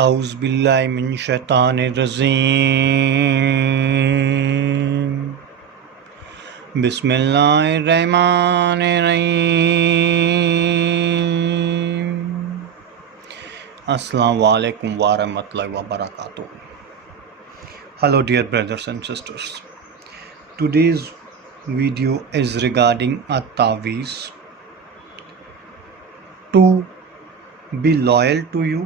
औज़ बिल्लाहि मिन शैतानिर रजीम बिस्मिल्लाहिर रहमानिर रहीम अस्सलामु अलैकुम व रहमतुल्लाहि व बरकातुहू. Hello dear brothers and sisters. Today's video is regarding a taweez to be loyal to you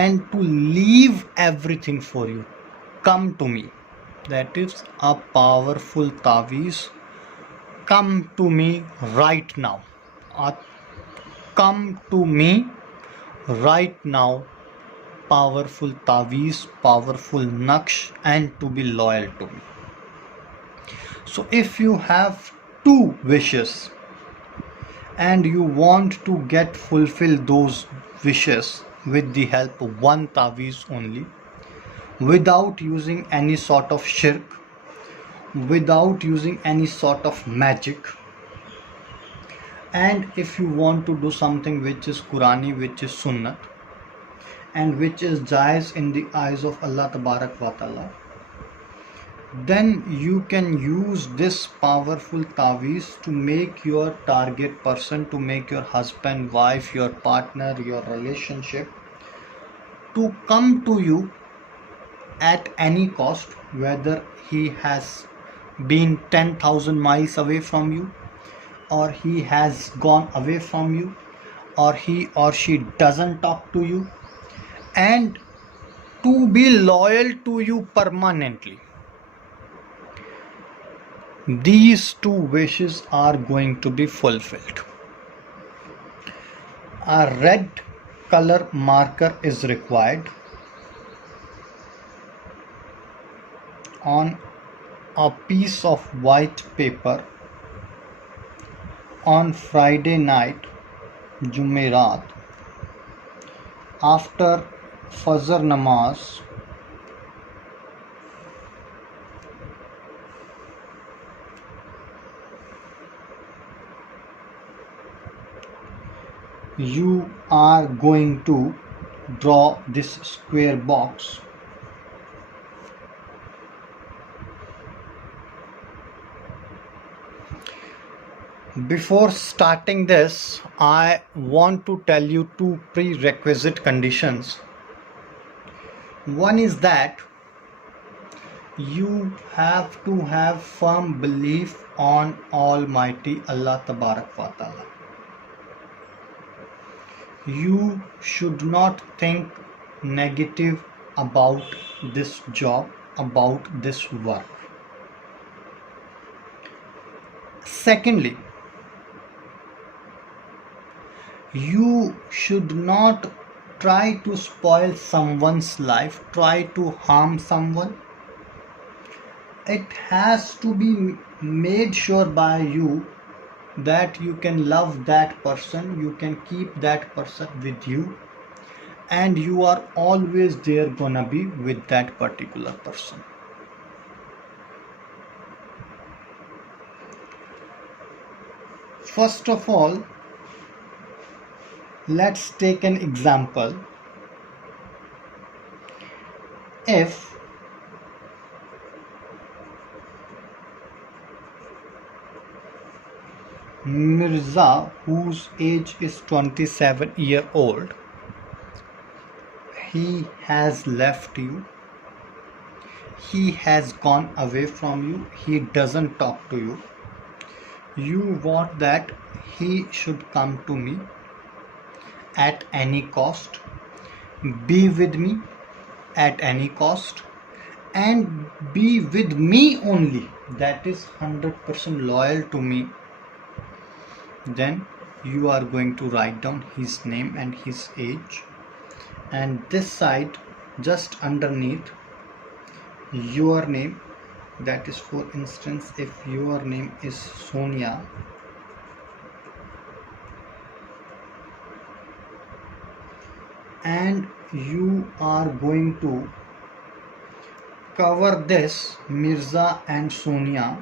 and to leave everything for you. Come to me. That is a powerful taweez. Come to me right now. Uh, Come to me right now. Powerful taweez, powerful naqsh, and to be loyal to me. So if you have two wishes and you want to get fulfill those wishes with the help of one taweez only, without using any sort of shirk, without using any sort of magic, and if you want to do something which is Qurani, which is Sunnat, and which is jaiz in the eyes of Allah Tabarak wa Ta'ala, then you can use this powerful taweez to make your target person, to make your husband, wife, your partner, your relationship to come to you at any cost, whether he has been 10,000 miles away from you, or he has gone away from you, or he or she doesn't talk to you, and to be loyal to you permanently. These two wishes are going to be fulfilled. A red color marker is required on a piece of white paper on Friday night, Jumeirah, after Fajr Namaz, you are going to draw this square box. Before starting this, I want to tell you two prerequisite conditions. One is that you have to have firm belief on Almighty Allah Tabarak wa Ta'ala. You should not think negative about this job, about this work. Secondly, you should not try to spoil someone's life, try to harm someone. It has to be made sure by you that you can love that person, you can keep that person with you, and you are always there gonna be with that particular person. First of all, let's take an example. If Mirza, whose age is 27-year old, he has left you, he has gone away from you, he doesn't talk to you, you want that he should come to me at any cost, be with me at any cost, and be with me only, that is 100% loyal to me, then you are going to write down his name and his age, and this side just underneath your name, that is, for instance, if your name is Sonia, and you are going to cover this Mirza and Sonia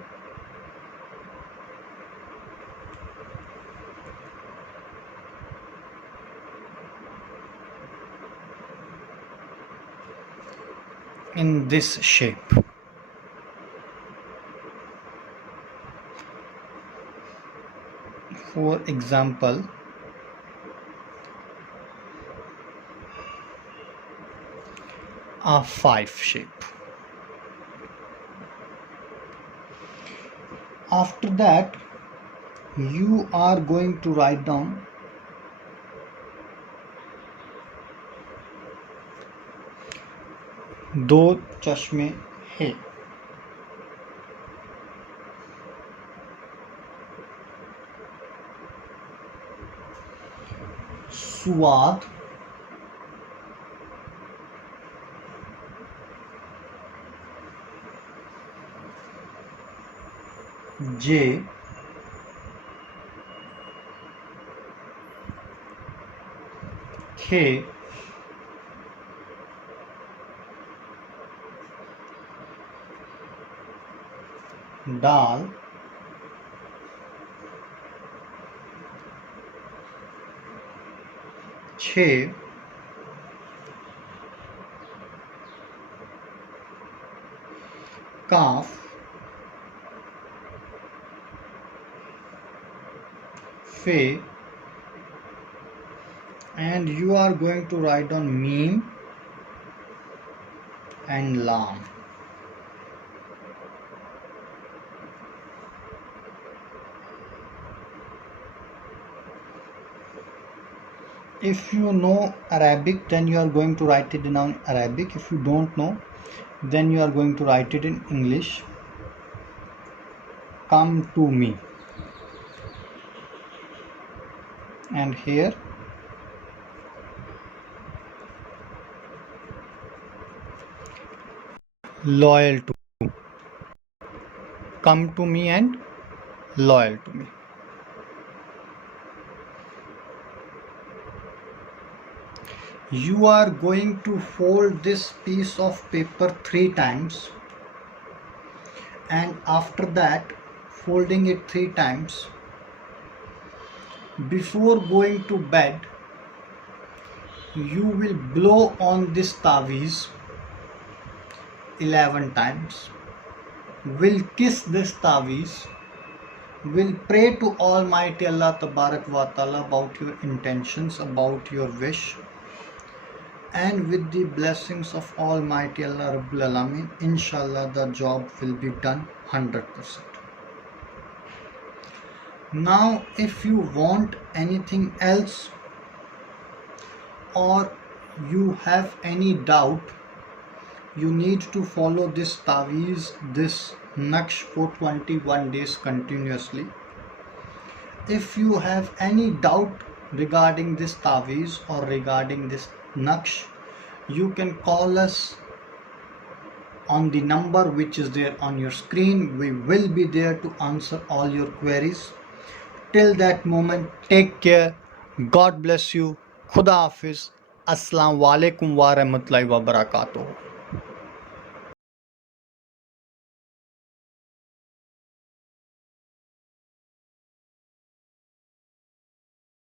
in this shape. For example, a 5 shape. After that, you are going to write down दो चश्मे हैं. स्वाद जे खे दाल छे काफ fe, and you are going to write down meme and lam. If you know Arabic, then you are going to write it down in Arabic. If you don't know, then you are going to write it in English. Come to me. And here loyal to. Come to me and loyal to me. You are going to fold this piece of paper 3 times, and after that, folding it 3 times, before going to bed, you will blow on this taweez 11 times, will kiss this taweez, will pray to Almighty Allah Tabarak wa Ta'ala about your intentions, about your wish, and with the blessings of Almighty Allah Rabbul Alameen, inshallah the job will be done 100%. Now if you want anything else, or you have any doubt, you need to follow this taweez, this Naqsh for 21 days continuously. If you have any doubt regarding this taweez or regarding this Naqsh, you can call us on the number which is there on your screen. We will be there to answer all your queries. Till that moment, take care. God bless you. Khuda Hafiz. Assalamu alaikum wa rahmatullahi wa barakatuh.